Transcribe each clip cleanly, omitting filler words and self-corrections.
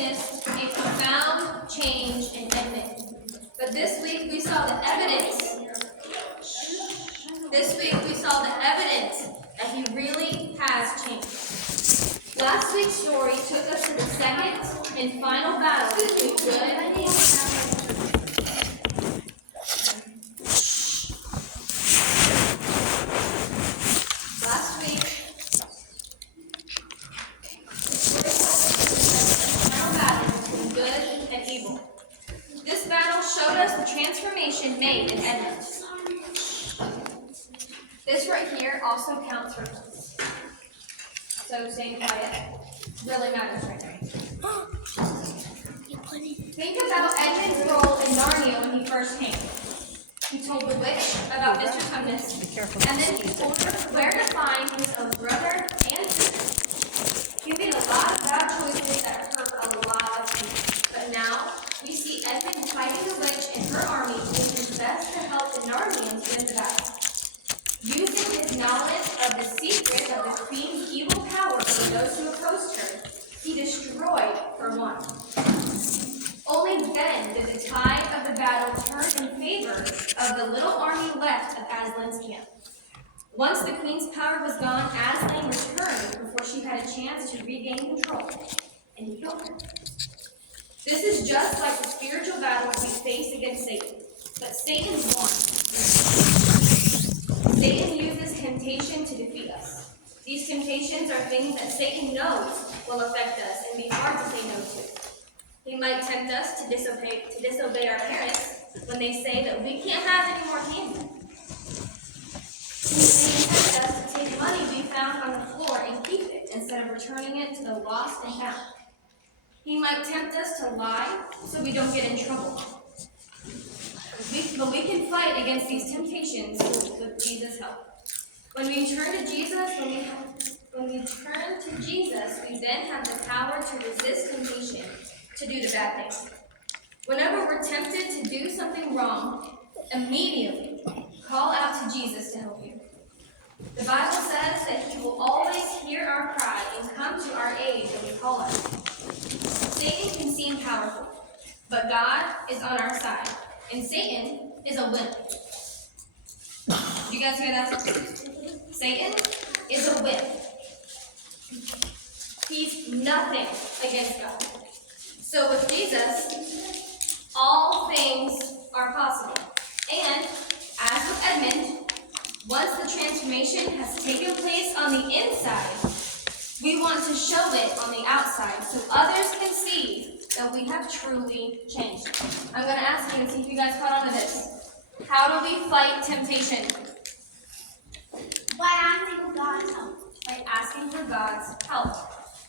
witnessed a profound change in Edmund. But this week we saw the evidence. This week we saw the evidence that he really has changed. Last week's story took us to the second and final battle between good and evil. Last week, final battle between good and evil. This battle showed us the transformation made in Edmund. This right here also counts for us. So staying quiet really matters right now. Think about Edmund's role in Narnia when he first came. He told the witch about Mr. Tumnus, and then he told her where to find his own brother and sister. He made a lot of bad choices that hurt a lot of people. But now, we see Edmund fighting the witch and her army doing his best to help the Narnians win the battle. Using his knowledge of the secret of the queen's evil power over those who opposed her, he destroyed her one. Only then did the tide of the battle turn in favor of the little army left of Aslan's camp. Once the queen's power was gone, Aslan returned before she had a chance to regain control, and he killed her. This is just like the spiritual battles we face against Satan, but Satan won. Satan uses temptation to defeat us. These temptations are things that Satan knows will affect us and be hard to say no to. He might tempt us to disobey our parents when they say that we can't have any more candy. He may tempt us to take money we found on the floor and keep it instead of returning it to the lost and found. He might tempt us to lie so we don't get in trouble. But we can fight against these temptations with Jesus' help. When we turn to Jesus, we then have the power to resist temptation, to do the bad thing. Whenever we're tempted to do something wrong, immediately call out to Jesus to help you. The Bible says that he will always hear our cry and come to our aid when we call on him. Satan can seem powerful, but God is on our side, and Satan is a wimp. Did you guys hear that? Satan is a wimp. He's nothing against God. So with Jesus, all things are possible. And as with Edmund, once the transformation has taken place on the inside, we want to show it on the outside so others can see that we have truly changed. I'm going to ask you and see if you guys caught on to this. How do we fight temptation? By asking for God's help. By asking for God's help.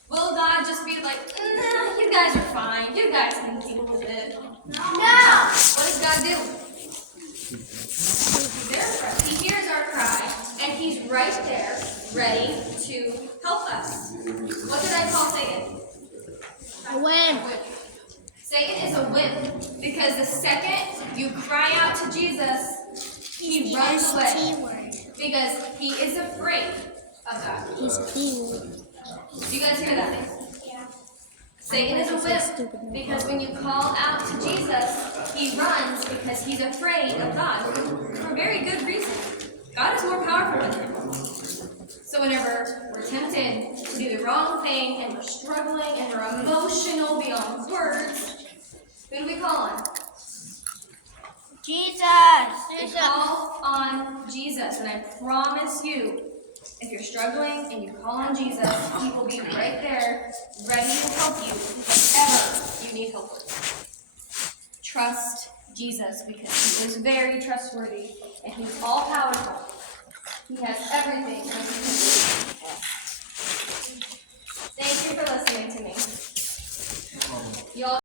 Will God just be like, nah, you guys are fine. You guys can deal with it. No. What does God do? He hears our cry, and he's right there, ready to help us. What did I call Satan? A wimp. Satan is a wimp, because the second you cry out to Jesus, he runs away. Because he is afraid of God. He's a P-word. Do you guys hear that? Yeah. Satan is a wimp, because when you call out to Jesus, he runs because he's afraid of God. For a very good reason. God is more powerful than him. So whenever we're tempted to do the wrong thing, and we're struggling, and we're emotional beyond words, who do we call on? Jesus. We call on Jesus, and I promise you, if you're struggling and you call on Jesus, he will be right there, ready to help you whatever you need help with. Trust Jesus, because he is very trustworthy and he's all powerful. He has everything under his control.